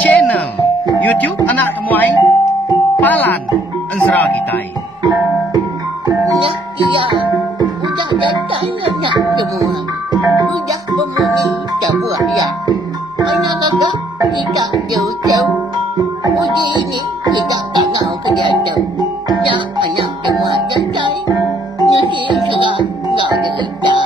Channel YouTube Anak Temuai Palan Ensra Kitai. Ya, iya. Udah datang anak semua. Udah memenuhi sebuah ya. Anak kakak tidak jauh-jauh. Uji ini tidak kenal kejadian. Ya, anak semua jantai. Nyesi serah nggak cerita.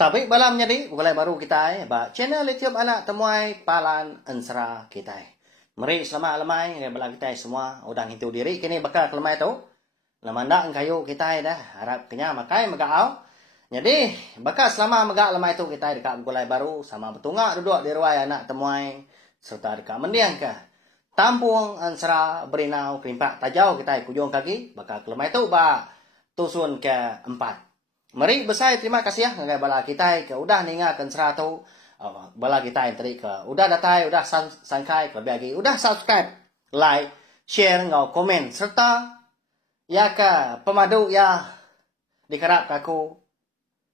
Tapi malam jadi mulai baru kita channel YouTube Anak Temuai Palan Ensra kita. Mari selamat lemai bala kita semua udang hintu diri kini bakal lemai tu. Lamanda kayu kita dah harap kenya makai magaaw. Jadi bakal selama magak lemai tu kita dekat mulai baru sama betungak duduk di ruai Anak Temuai serta dekat mendiang ke Tampung Ensra Berinau Kerimpak Tajau kita kujung kaki bakal lemai tu ba tusun ke 4. Mari besar terima kasih ya ngai bala kita ke udah ningakan seratu bala kita yang tadi ke udah datai udah sangkai lebih lagi udah subscribe like share ngau komen serta ya ke pemadu ya dikarap ke aku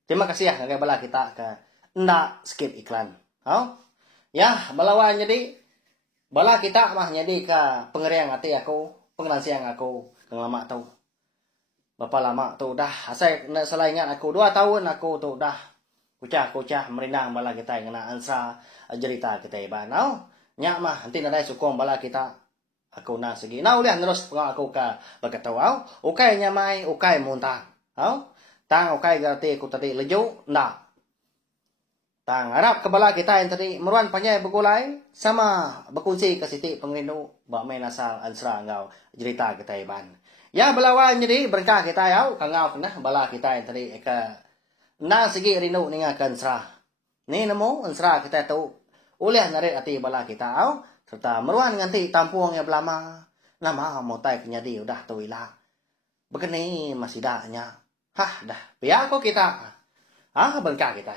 terima kasih ya ngai bala kita ke ndak skip iklan ya balawan jadi bala kita mah jadi ke pengeriang hati aku pengelansiang aku kang lama tau. Berapa lama tu dah asal salah ingat aku 2 tahun aku tu dah kucah merindang bala kita yang kena ansra cerita kita iban nyak mah nanti nadai sukong bala kita aku na segi ulian terus pengau aku ka berkata ukai nyamai ukai muntah tang ukai garti aku tadi leju ndak tang harap ke bala kita yang tadi meruan panjai begulai sama berkunci ke siti pengrindu bak main asal ansra ngau cerita kita iban. Ya belawan jadi berkah kita ya kangau kena bala kita yang tadi ke na segi rindu ningakan serah. Ni nemu serah kita tu ulih narik hati bala kita serta meruan nganti tampung yang belama nama motai kenyadi udah tu ila. Begini masih dahnya. Dah biar aku kita. Berkah kita.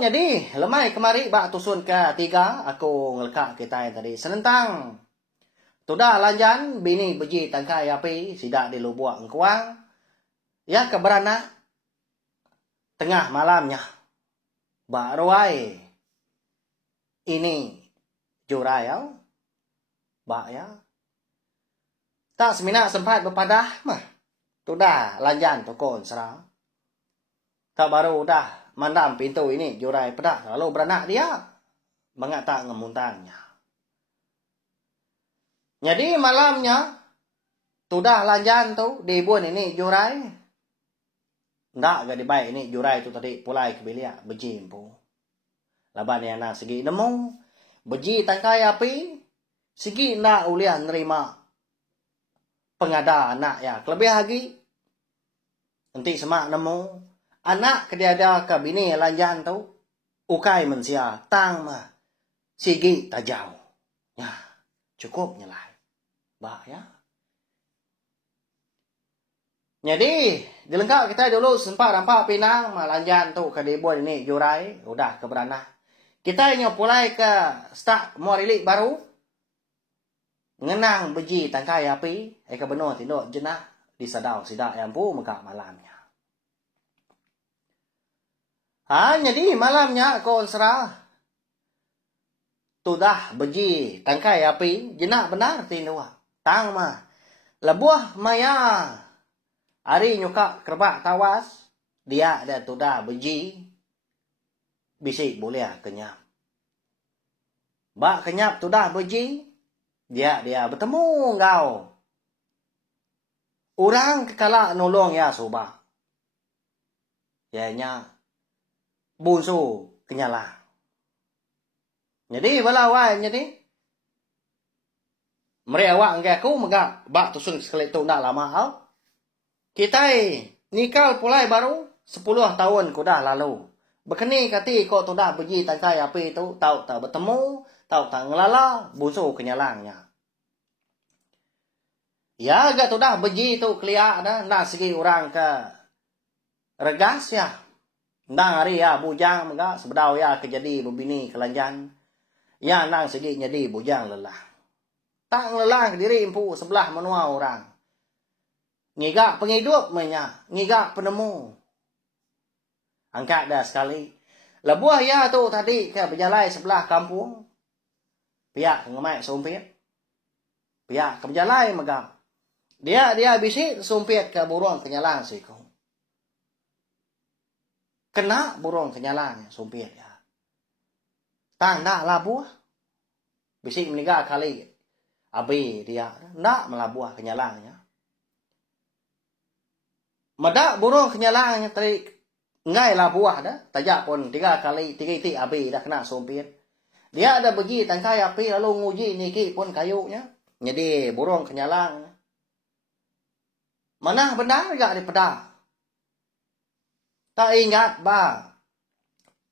Jadi lemai kemari bak tusun ke 3 aku ngelekak kita yang tadi senentang. Tudah lanjan bini beji tangkai api sidak di lubuk engkuang. Ya keberana tengah malamnya. Bak ruai ini jurai bak ya. Tak semina sempat berpadah mah. Tudah lanjan tokon serang. Tak baru dah mandam pintu ini jurai pedah lalu beranak dia. Mengata ngemuntangnya. Jadi malamnya sudah lanjan tu di bun ini jurai. Ndak gak dibaik ini jurai tu tadi pulai ke bilik beji empu. Laban yang nak segi nemu beji tangkai api segi ndak ulian nerima pengada anak ya. Kelebih lagi nanti semak nemu anak kediada ke bini lanjan tu ukai mensia tang mah sigi tajau. Ya cukup nyelai. Ya. Jadi dilengkap kita dulu sempat rampak pinang malanjan tu ke dibun ini jurai udah ke beranah. Kita yang pulai ke start morilik baru ngenang beji tangkai api ke benua tinduk jenah di sadau sidak yang pu megak malamnya. Jadi malamnya kon serah tudah beji tangkai api jenah benar tinduk. Tang mah lebuah maya hari nyuka kerbak tawas dia ada tudah beji bisik boleh kenyap bak kenyap tudah beji dia bertemu engkau orang kekala nolong ya soba yanya bunsu kenyala jadi balawai jadi mereka awak enggak aku megak bak tusun sekali tu nak lama kita nikal pulai baru 10 tahun kudah lalu. Bekeni kati kau tu dah beji tangkai api tu tahu tak bertemu, tahu tak ngelala busu kenyalangnya. Ya agak tu dah beji tu keliak dah nak segi orang ke regas ya. Ndang hari ya bujang megak sebedau ya kejadi bebini kelanjan. Ya nang segi jadi bujang lelah. Tak ngelelah diri empu sebelah menua orang. Ngigak penghidup menya, ngigak penemu. Angkat dah sekali. Lebuah ya tu tadi ke berjalan sebelah kampung. Pihak ngemai sumpit. Pihak ke berjalan megang. Dia bisik sumpit ke burung kenyalang siku. Kena burung kenyalang sumpit ya. Tang nak labuah. Bisik meninggal kali. Abi dia nak melabuah kenyalangnya. Madak burung kenyalangnya tadi ngai labuah dah. Tajak pun 3 kali 3 itik abi dah kena sumpit. Dia ada pergi tangkai api lalu nguji niki pun kayunya. Jadi burung kenyalang. Mana benar enggak di pedah? Tak ingat bah.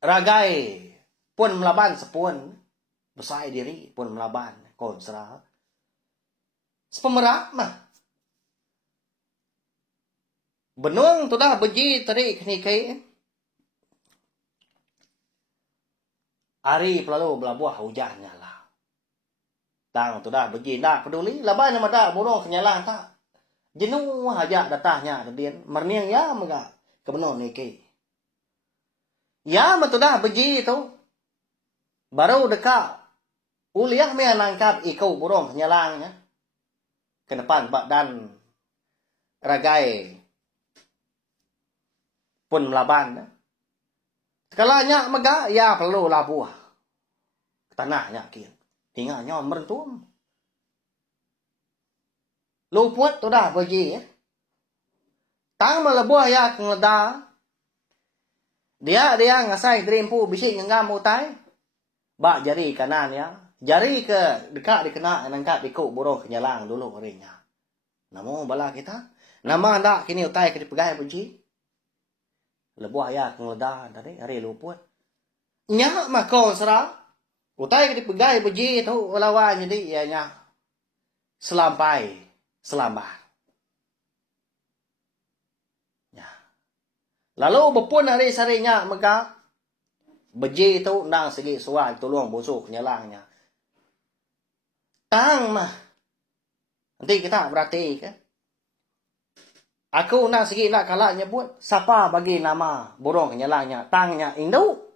Ragai pun melaban sepun. Besai diri pun melaban. Kon serah. Sepemerak mah. Benung tu dah beji tadi kenikai. Hari pelalu belabuah hujannya lah. Tang tu dah beji nak peduli. Laban yang ada burung kenyalang tak. Jenuh aja datahnya. Kemudian merniang ya enggak. Kebenung niki. Ya tu dah beji tu. Baru dekat. Uliah mea nangkap ikau burung kenyalangnya. Ke depan dan ragai pun melaban. Sekalanya mega ya perlu labuah. Tanahnya kian. Tinggalnya merentum. Luput tu dah pergi. Tang melabuah ya kengelda. Dia ngasai terimpu bisik ngam utai. Bak jari kanan ya. Jari ke dekat dikena nangkap ikut burung kenyalang dulu harinya. Namo bala kita. Nama tak kini utai ke dipegai puji. Lebuah ya kengelda tadi hari luput. Nyak mako serah. Utai ke dipegai puji tu lawan jadi ya selampai selambat. Ya. Lalu berpun hari sarinya maka beji tu nang segi suan tolong busuk nyalangnya. Tang mah. Nanti kita berarti kan. Aku nak segi nak kalah nyebut siapa bagi nama burung kenyalangnya. Tangnya Indu.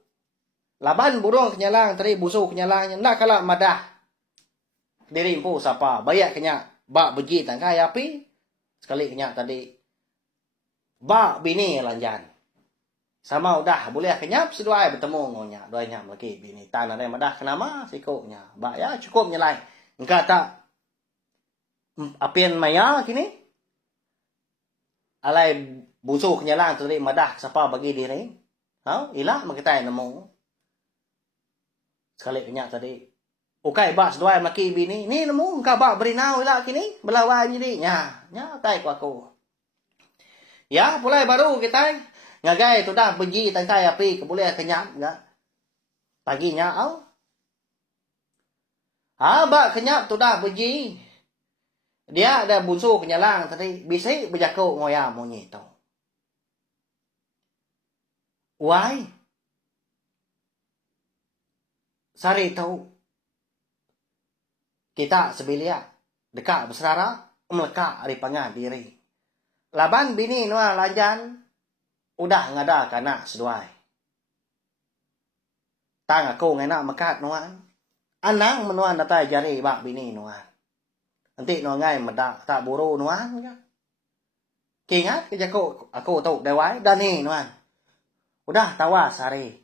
Laban burung kenyalang tadi busuk kenyalangnya nak kalah madah. Diri empu siapa bayak kenyak bak beji tangkai api. Sekali kenyak tadi bak bini lanjan. Sama udah boleh kenyap seduai bertemu ngonya. Dua nyap lagi bini tanah ada madah kenama sikuknya. Bak ya cukup nyelai. Engkau tak apian maya kini? Alai busuk kenyalang tadi madah siapa bagi diri? Ha? Ilah makitai nemu. Sekali kenyak tadi. Ukai bak seduai maki bini. Ni nemu engkau bak berinau ilah kini? Belawan jadi. Nya tai ku aku. Ya, mulai baru kita ngagai tu dah pergi tangkai api ke boleh kenyap enggak? Paginya au. Bak kenyap tu dah pergi. Dia ada bunsu kenyalang tadi bisik berjakuk ngoyam monyet tu. Why? Sari tahu. Kita sebelia dekat berserara melekak di pangan diri. Laban bini nuah lanjan udah ngada kanak seduai. Tang aku ngena mekat nuan. Anang menuan datai jari bak bini nuan. Nanti nuan ngai medak tak buru nuan kan. Kingat ke aku tu dewai dan ni nuan. Udah tawas hari.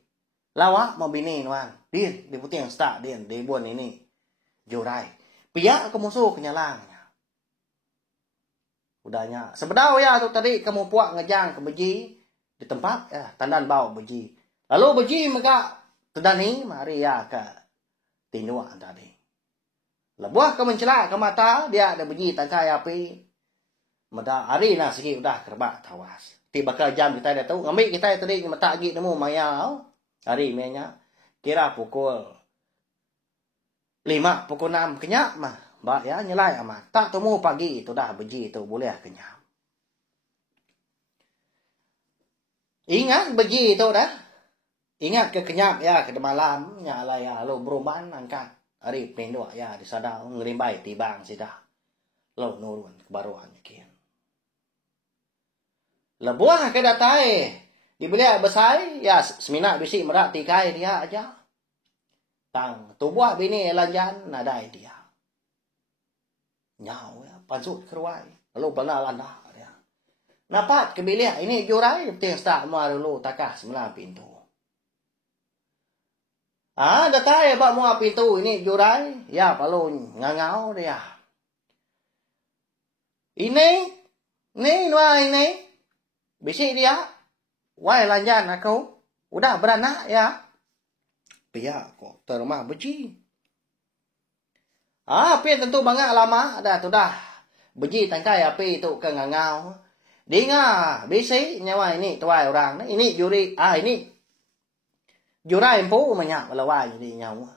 Lawak mau bini nuan. Din di putih yang start din di buan ini. Jurai. Piak aku musuh kenyalangnya. Udahnya. Sebedau ya tu tadi kamu puak ngejang ke beji. Di tempat ya tandan bau beji. Lalu beji maka tedani mari ya ke tinduan tadi. Lebuah ke mencelak ke mata dia ada beji tangkai api. Mada hari nak sikit udah kerbak tawas. Tiba ke jam kita dah tahu ngambil kita tadi mata git nemu maya. Hari menya kira pukul 5 pukul 6 kenyak mah. Mbak ya nyelai amat. Tak temu pagi tu dah beji tu boleh kenyap. Ingat beji tu dah. Ingat ke kenyap ya ke malam nya lah ya lo beruban angkat hari pendua ya di sada ngerimbai tibang sidah. Lo nurun kebaruan kian. Lebuah ke datai. Dibeli besai, ya semina bisi merak tikai dia aja. Tang tubuh bini lanjan nadai dia. Nyau ya, pansut keruai. Lalu pernah landa dia. Napat ke bilik ini jurai, betul start mua dulu takah 9 pintu. Datai bak mua pintu ini jurai, ya palu ngangau dia. Ini nuai ini. Bisi dia. Wai lanjan aku. Udah beranak ya. Pihak kok termah beji. Api tentu banyak lama. Dah tu dah. Beji tangkai api tu ke ngangau. Dengar. Bisi nyawa ini tuai orang. Ini juri. Ini. Jurai empu banyak melawai jadi nyawa.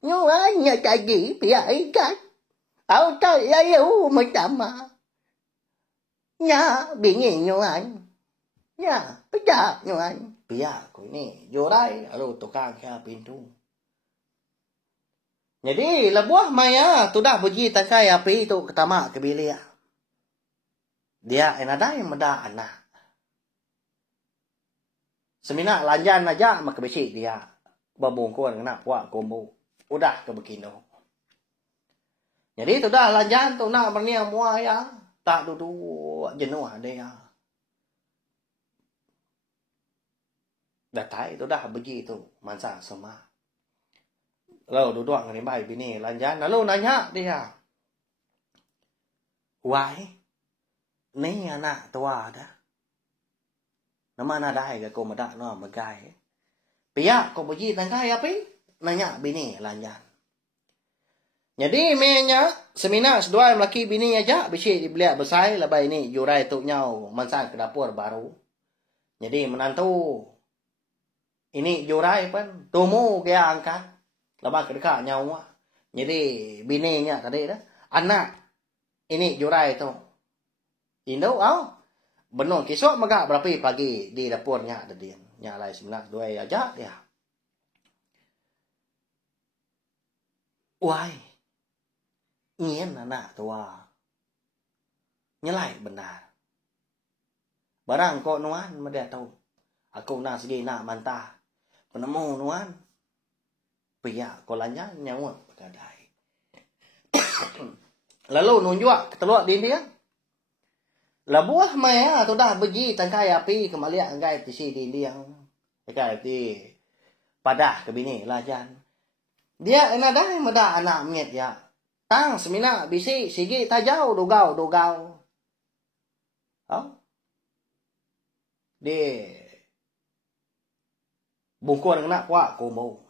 Nyuanya tadi pihak ikat. Tak lalu macam nya bingin nyuan. Nya, pecah nyuan. Pihak aku ini jurai lalu tukang ke pintu. Jadi lebuah maya tu dah beji tangkai api tu ketama ke bilik. Dia enada yang meda anak. Semina lanjan aja mak besi dia. Babungkuan kena puak kombo. Udah ke bekindo. Jadi tu dah lanjan tu nak berniang mua ya. Tak duduk jenuh dia. Datai tu dah begitu mansa semua. Lalu duduk dengan bayi bini lanjan. Lalu nanya dia. Wai, ni anak tua dah. Nama nadai ke kau medak no megai. Pihak kau beji tangkai api? Nanya bini lanjan. Jadi menya semina sedua lelaki bini aja bisi dibeli besai lebay ini jurai tu nyau mansang ke dapur baru. Jadi menantu ini jurai pun tumu dia angkat lebah ke dekat nyau. Jadi bininya tadi dah anak ini jurai tu. Indo benar kisah megak berapa pagi di dapurnya ada dia. Nyalai semina sedua aja dia. Wai. Ingin anak tua. Nyelai benar. Barang kau nuan media tahu. Aku nak segi nak mantah. Penemu nuan. Pihak kau lanjang nyawa bergadai. Lalu nunjuk keteluak di dia. Labuah maya tu dah beji tangkai api kembali anggai tisi di dia. Anggai ti padah ke bini lajan. Dia enada meda anak miet ya. Tang semina bisi sigi tajau dogau. Di bungkuan kena kuak komo.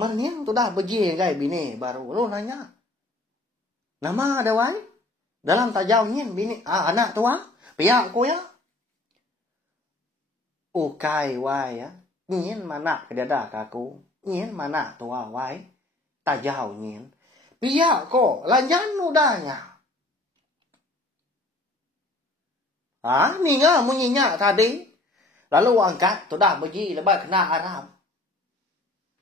Mernyang tu dah beji gai bini baru. Lu nanya. Nama ada wai? Dalam tajau nyen bini anak tua? Pihak ku ya? Ukai wai ya. Nyen mana kedada kaku. Nyen mana tua wai? Tajau nyen. Pihak ko lanjan udahnya. Ni nga munyinya tadi. Lalu angkat tu dah beji lebat kena Arab.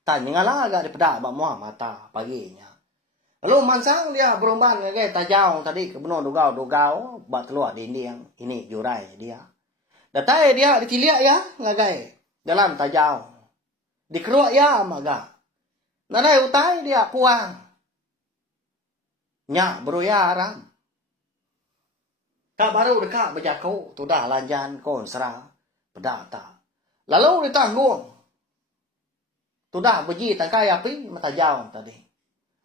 Tanya lah agak daripada abang muah mata paginya. Lalu mansang dia berumban ke tajau tadi ke benar dogau bat keluar dinding. Ini jurai dia. Datai dia ditiliak ya ngagai dalam tajau. Dikeruak ya maga. Nanai utai dia puang. Nyak beruya Arab. Kak baru dekat berjaku. Tu dah lanjan kon serang. Pedak tak. Lalu ditanggung. Tu dah beji tangkai api mata jauh tadi.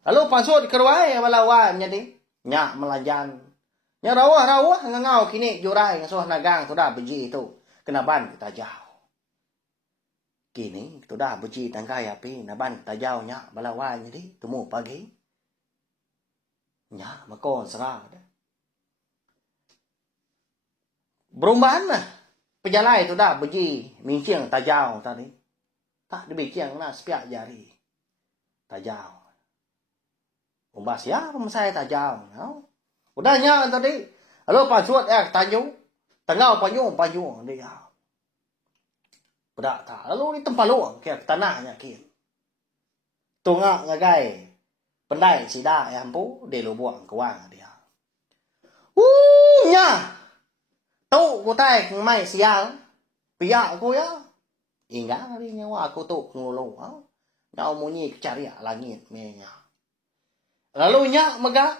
Lalu pansut dikeruai walawan jadi. Nyak melanjan. Nyak rawah ngangau kini jurai ngasuh nagang tu dah beji itu. Kenaban kita jauh. Kini tu dah beji tangkai api naban kita jauh nyak balawan jadi. Temu pagi. Nyak makon serang. Berumban lah. Pejalai tu dah beji mincing tajau tadi. Tak dibikin nak sepiak jari. Tajau. Umbas ya pemasai tajau. Udah nyak tadi. Lalu pansut tanyu. Tengau panyu dia. Pedak tak. Lalu ni tempaluang ke tanahnya kin. Tungak ngagai. Pendai sida yang pu dia lu buang kewang dia. Nya. Tu ko tay mai sial. Pia ko ya. Inga ri nyawa aku tu ngulu. Nyau munyi cari langit menya. Lalu nya mega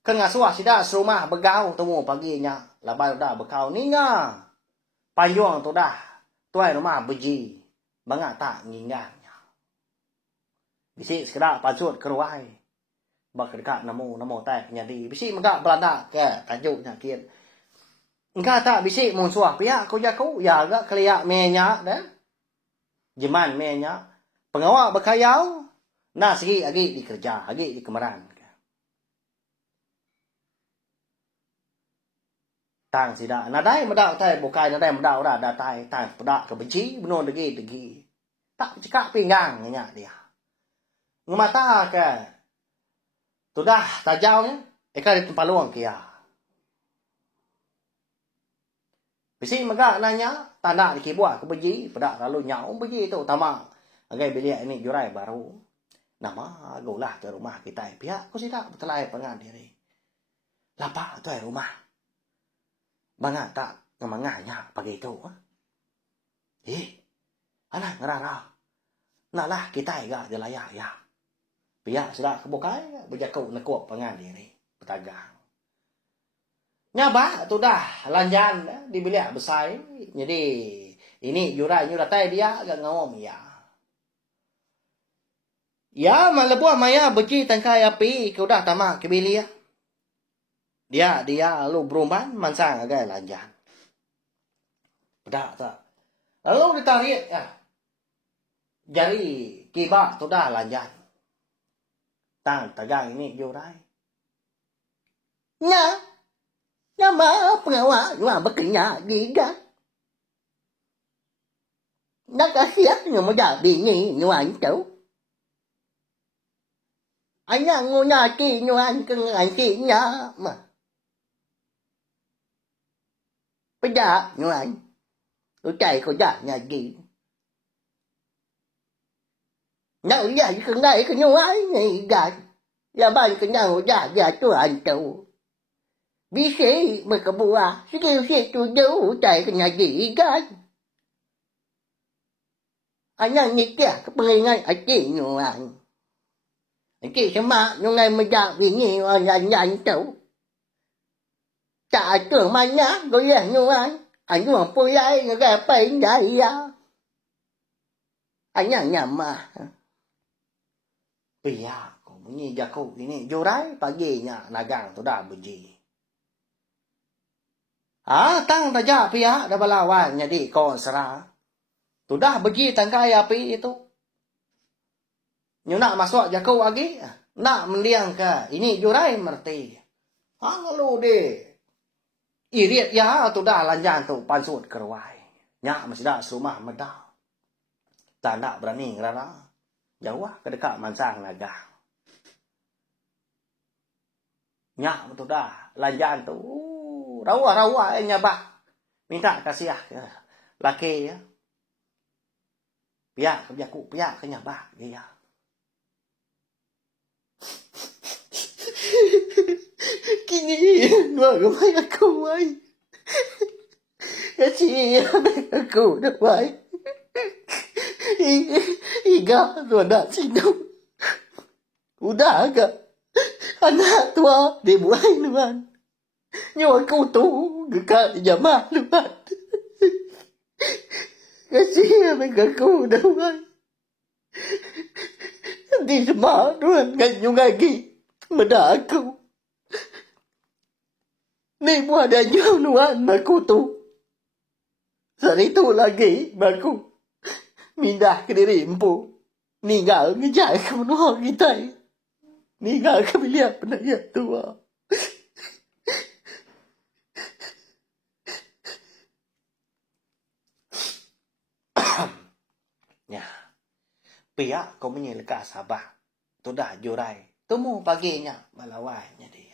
kengasuah sida serumah begau temu paginya. Labai dah bekau ni nga. Panjuang tu dah. Tuai rumah beji. Bangak tak nginggannya. Bisi sekedar pancut keruai. Bak dekat namo tak nyadi. Bisi mega belanda ke tajuknya kian. Engkau tak bisi munsuah pihak kau jaku ya agak keliak menya dah. Jeman menya pengawal berkayau nah segi agi dikerja agi di kemeran. Tang sida nadai medau tai bukai nadai medau dah datai tang pedak ke benci benon degi tak cekak pinggang nya dia. Ngemata ke tu dah tajaunya eka di tempat luang kia. Bisi mega nanya tanda di kibua ke benci pedak lalu nyau benci tu tamang agai bilik ini jurai baru nama golah ke rumah kita pihak ku sida betelai pengan diri. Lapa tu rumah. Bangga tak ngemanganya pagi itu. Anak ngerara. Nalah kita juga jelaya ya. Pihak sudah kebukai berjakau nekuk pengan diri. Petagang. Nyaba tu dah lanjan di bilik besar. Jadi ini jurai nyuratai dia agak ngomong ya. Ya malebuah maya beci tangkai api kau dah tamak ke bilik. Dia lu berumban mansang agak lanjan. Pedak tak. Lalu ditarik ya. Jari kibak tu dah lanjan. Tang tegang ini jurai. Nama pengawal yang bekerja giga. Nak kasih yang menjadi ni nyuan tu. Ayah ngunyaki nyuan kengantinya mah. Pedak nyuan. Lu cai ko dak nyagi. Nhậu ya cái ngày cái nyuan ni gạt. Ya ban cái nhậu ya tu an tu. Vì thế mà cái bùa sẽ tu đấu chạy cái nhà gì gạt. Anh nhang nhị kia cái bơi ngay ở chị nyuan. Anh chị sẽ mà nyuan ngày mà dạ vì nhiều anh tu. Chả tưởng mà nhá, rồi anh nhung bôi ai người ta phải nhảy ya. Anh nhầm mà. Pia ko bunyi jaku ini jurai paginya nagang tu dah beji. Tang taja pia dah balawan jadi kon sera. Tu dah beji tangkai api itu. Nyu nak masuk jaku lagi, nak mendiang ke ini jurai merti. Lalu deh. Iriat ya tu dah lanjan tu pansut keruai. Nyak masih dah serumah medau. Tak nak berani ngerara. Jauh ke dekat mansang nagang. Nyak tu dah lanjan tu. Rawa nyabak. Minta kasih laki ya. Pihak ke biaku, pihak ke nyabak dia. Kini nuang mai aku ai. Ya ci aku dah mai. Iga tu ada sinu. Udah agak. Anak tua dia buai nuan. Nyawa aku tu dekat jamaah nuan. Kasih aku dah mai. Di semua nuan nganyung lagi. Meda aku. Ni pun ada nuan aku tu. Saat itu lagi aku mindah ke diri empu. Ninggal ngejar ke menua kita. Ninggal ke bilik penaya tua. Ya. Pihak kau menyeleka sabah. Tu dah jurai. Temu paginya balawai jadi.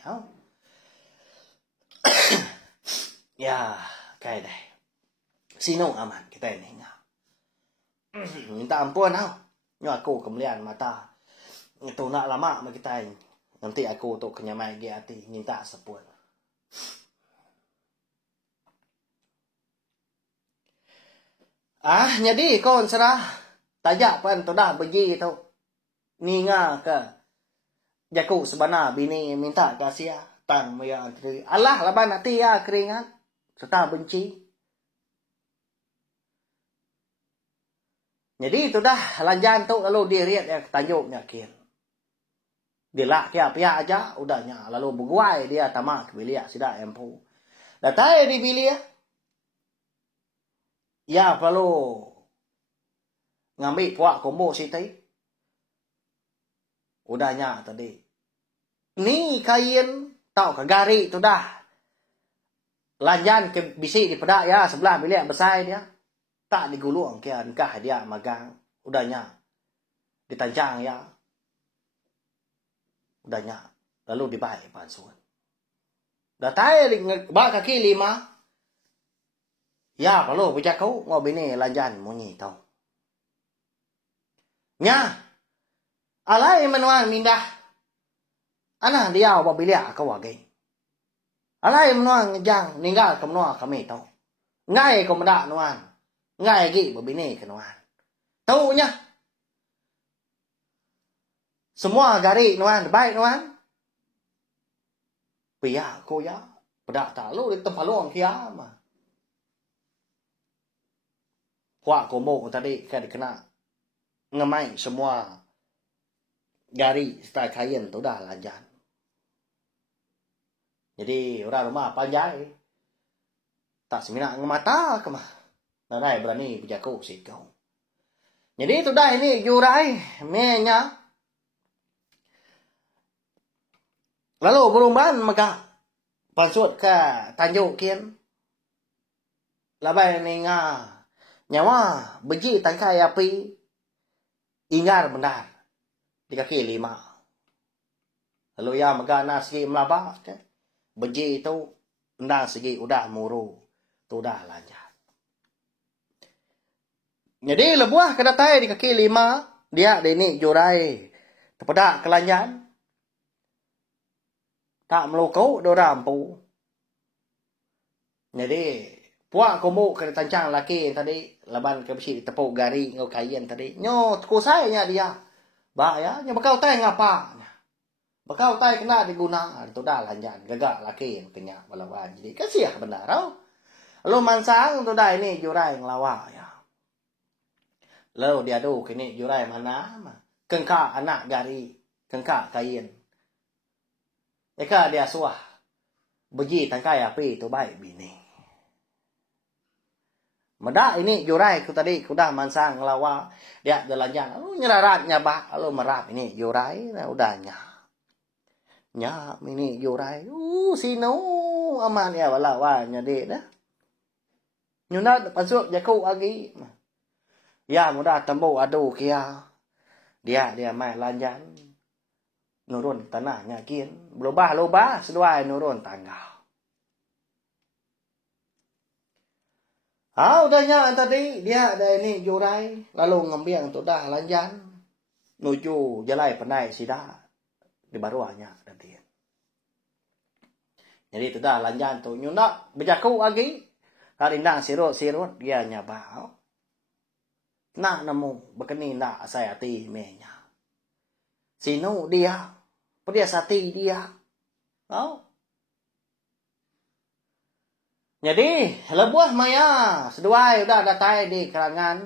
Ya, kayak deh. Sino aman kita ini nya. Minta ampun nyo aku kemuliaan mata. Itu nak lama sama kita ini. Nanti aku tu kenyamai di hati minta sepun. Jadi kon serah tajak pan tu dah beji tu. Ni nga ke jaku sebana bini minta kasih tang maya antri. Allah laban hati ya keringat serta benci. Jadi itu dah lanjan tu lalu diriat yang tajuk nyakin. Dia lah kia pihak aja udahnya lalu berguai dia tamak bilia sidak empu. Datai di bilia. Ya perlu ngambil puak kombo sitai. Udahnya tadi. Ni kain tau ke gari tu dah. Lanjan ke bisi di pedak ya sebelah bilik besar dia. Tak digulung ke nikah dia magang. Udahnya ditancang ya. Udahnya lalu dibaik pansuan. Dah tai bak kaki 5. Ya perlu bujak kau ngau bini lanjan munyi tau. Nya. Alai menuan mindah. Ana dia wa bilia ka wa gay. Alai menuan ngejang ninggal ka menua kami tau. Ngai ko meda nuan. Ngai gi ba bini ka nuan. Tau nya. Semua gari nuan baik nuan. Pia ko ya. Pada tak lu di tempat luang kia mah. Puak kombo tadi kan dikena ngemai semua gari serta kain tu dah lanjan. Jadi orang rumah panjai. Tak semina ngemata ke mah. Nanai berani berjaku si kau. Jadi tu dah ini jurai menya. Lalu berumban maka pansut ke tanjuk kian. Labai ni nga nyawa beji tangkai api. Ingar benar. Di kaki 5. Lalu ya megana segi melabak. Beji itu endang segi udah muru. Tu dah lanjut. Jadi lebuah kedatai di kaki 5. Dia ini jurai. Terpedak kelanjan. Tak melukau dia rampu. Jadi puak kombo kena tancang laki tadi. Laban ke besi tepuk gari ngau kain tadi. Nyo kusainya dia. Ba ya, nya bakal tai ngapa. Bakal tai kena diguna. Itu dah lanjan. Gagak laki kenya balawan. Jadi kasiah benar tau. Lalu mansang tu dah ini jurai ngelawa ya. Lalu dia tu kini jurai mana. Kengkak anak gari. Kengkak kain. Eka dia suah. Beji tangkai api tu baik bini. Medak ini jurai ku tadi kuda mansang ngelawa. Dia jalan-jalan. Lalu nyeraratnya bah. Lalu merap ini jurai. Udahnya. Nya ini jurai. Sino. Aman ya walawanya dia dah. Nyunat pasuk jaku lagi. Ya mudah tembu adu kia. Dia main lanjan. Nurun tanahnya kian. Berubah-ubah seduai nurun tangga. Udahnya tadi dia ada ini jurai. Lalu ngambil untuk dah lanjan. Nuju jalai penai sida. Di baruanya nanti. Jadi itu dah lanjan tu. Nyundak berjaku lagi. Hari nak sirut-sirut. Dia nyabah. Nak nemu. Bekeni nak saya hati menya. Sino dia. Dia sati dia. Jadi, lebuah maya. Seduai udah datai di kerangan.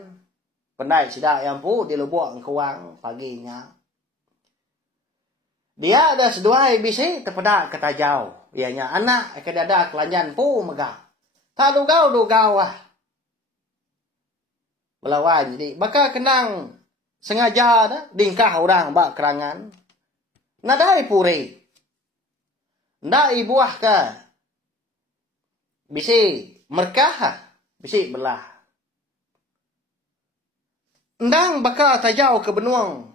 Pendai sidak yang pu di lebuah engkauang paginya. Dia ada seduai bisi terpedak ketajau. Ianya anak kedada kelanjan pu megah. Tak dugau lah. Belawan jadi. Bakal kenang sengaja dah. Dingkah orang bak kerangan. Nadai puri. Ndak ibuah ke. Bisi merkah. Bisi belah. Ndang bakal tajau ke benuang.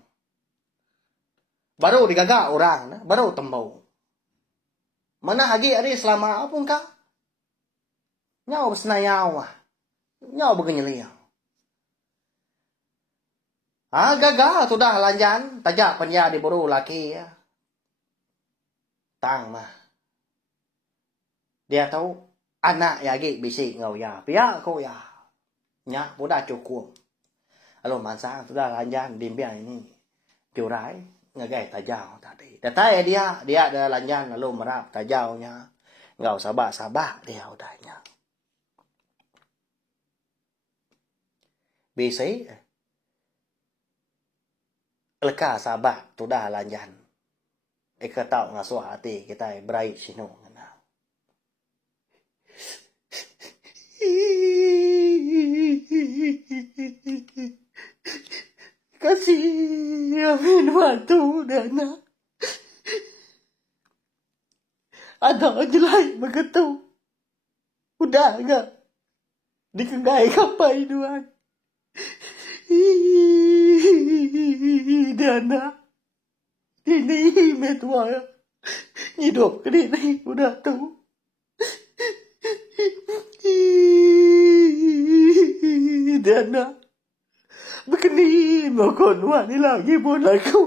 Baru digagak orang. Baru tembau. Mana lagi ada selama apun kah? Nyau bersenayau lah. Nyau bergenyeliang. Gagak tu dah lanjan. Tajak penya di buru laki ya. Tang mah. Dia tahu anak ya lagi bisik ngau ya. Pihak kau ya. Nya, udah cukup. Alo mansa, sudah lanjan dimbiang ini. Piurai, ngagay tajau tadi. Datay dia ada lanjan lalu merap tajaunya. Enggak usah sabak dia udahnya. Bisi leka sabak tu dah lanjan. Eka tau ngasuh hati kita berai sino ngana. Kasih amin waktu dana. Ada jelai begitu. Udah enggak dikegai kapai duan. Dana ini metua hidup ini udah tahu. Dana begini mau kon ni lagi pun aku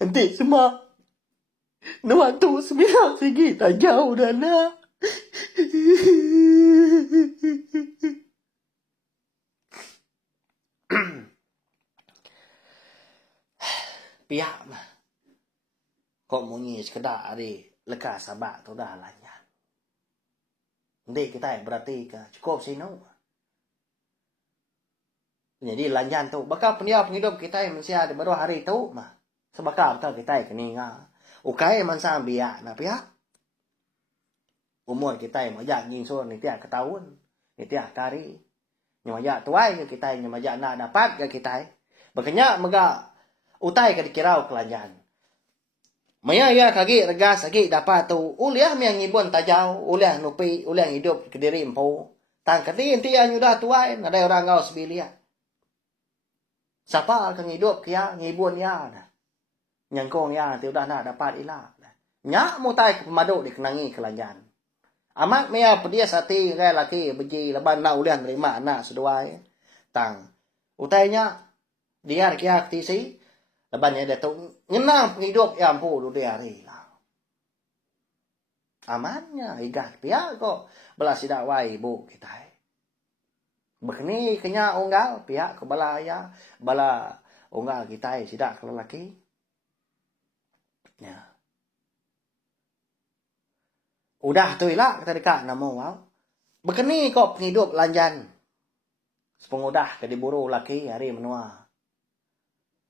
nanti semua nuantu sembilan segi tak jauh Dana. Pihak mah kok munyi sekedar hari leka sabak tu dah lanyan. Nanti kita berarti ke cukup sino. Jadi lanjan tu bakal penghidup kita yang manusia di baru hari tu mah sebakal betul kita keninga. Ukai mansa biak na pihak. Umur kita yang majak ngingsun ni tiak ketahun, ni tiak kari. Ni majak tuai ke kita ni majak nak dapat ke kita. Makanya mega utai ke dikirau kelanjan. Maya ya kaki regas lagi dapat tu. Uliah yang ngibun tajau, uliah nupi, uliah hidup ke diri empu. Tang kati inti yang nyudah tuai, ada orang ngau sebilia. Siapa akan hidup kia ngibun ya dah. Nyangkong ya ti udah nak dapat ilah. Nyak mutai ke pemadu dikenangi kelanjan. Amat maya pedia sati gai laki beji leban nak uliah nerima anak seduai. Tang utainya dia kia aktisi lebannya dia tu nyenang hidup ya ampu du dia hari lah. Amannya igah pihak kok belas tidak wai ibu kita. Begini kenya unggal pihak ke bala ya bala unggal kita tidak kalau laki. Ya. Udah tu ilah kata dekat nama wow. Begini kok penghidup lanjan. Sepengudah ke diburu laki hari menua.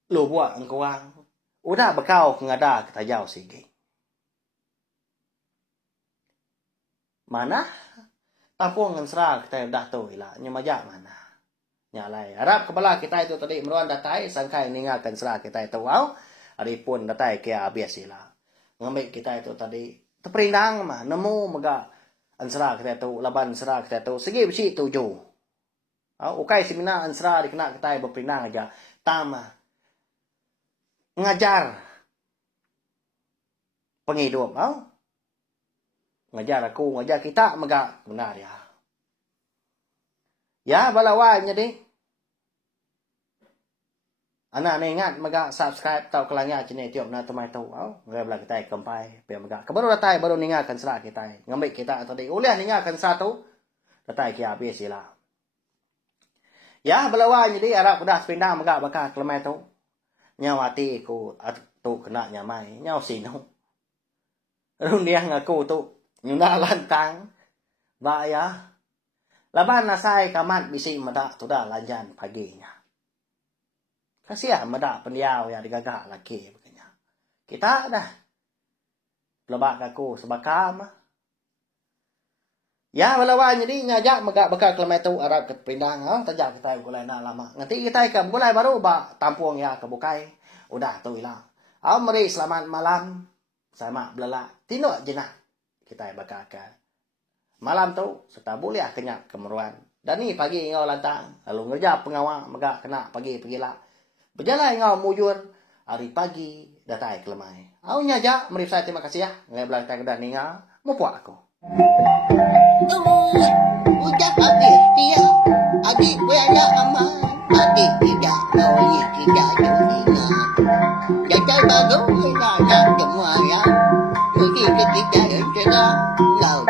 Lu buat engkauang. Udah bekau ngada kita jauh sigi. Mana? Tampung ngensra kita dah tu ilah. Nyemajak mana? Nyalai. Harap kepala kita itu tadi meruan datai. Sangkai ningakan serah kita itu. Wow. Hari pun datai kia bias ilah. Ngambil kita itu tadi. Terperindang mah. Nemu mega. Ansra kita itu. Laban ansra kita itu. Segi besi tujuh. Ukai semina ansra dikena kita berperindang aja. Tama. Ngajar. Penghidup. Ngajar aku, ngajar kita, mega benar ya. Ya, balawanya deh. Anak ni ingat, mega subscribe tau kelangnya channel tiap na temai tau. Ngai belah kita kempai, biar mega. Kebaru datai baru ningakan serah kita. Ngambil kita tadi. Uliah ningakan satu. Datai kia habis sila. Ya, balawanya deh. Harap udah sepindang mega bakal kelemai tau. Nyawati ku tu kena nyamai. Nyaw sino. Rundiang aku tu. Nyuna lantang. Baya. Laban nasay kamat bisi madak tu dah lanjan paginya. Kasihan madak pendiaw yang digagak laki. Begini. Kita dah. Lebak aku sebakam. Ya balawan jadi ngajak megak bekal kelemai tu Arab ke pindang. Tajak kita gulai nak lama. Nanti kita ikan gulai baru bak tampung ya kebukai. Udah tu ilah. Mari selamat malam. Sama belala. Tino jenah. Kita bakal ke malam tu serta boleh kenyak kemeruan. Dan ni pagi ngau lantang. Lalu ngerja pengawal megak kena pagi-pagilah. Berjalan ngau mujur. Hari pagi datai kelemai. Awnya aja. Mari saya terima kasih ya. Ngai belang tak kedah ningal. Mupuak aku. Udah habis dia. Adik berada aman. Adik tidak boleh tidak curiga. Jatuh baru nak semua ya. Pergi ketika yang cerah. Lau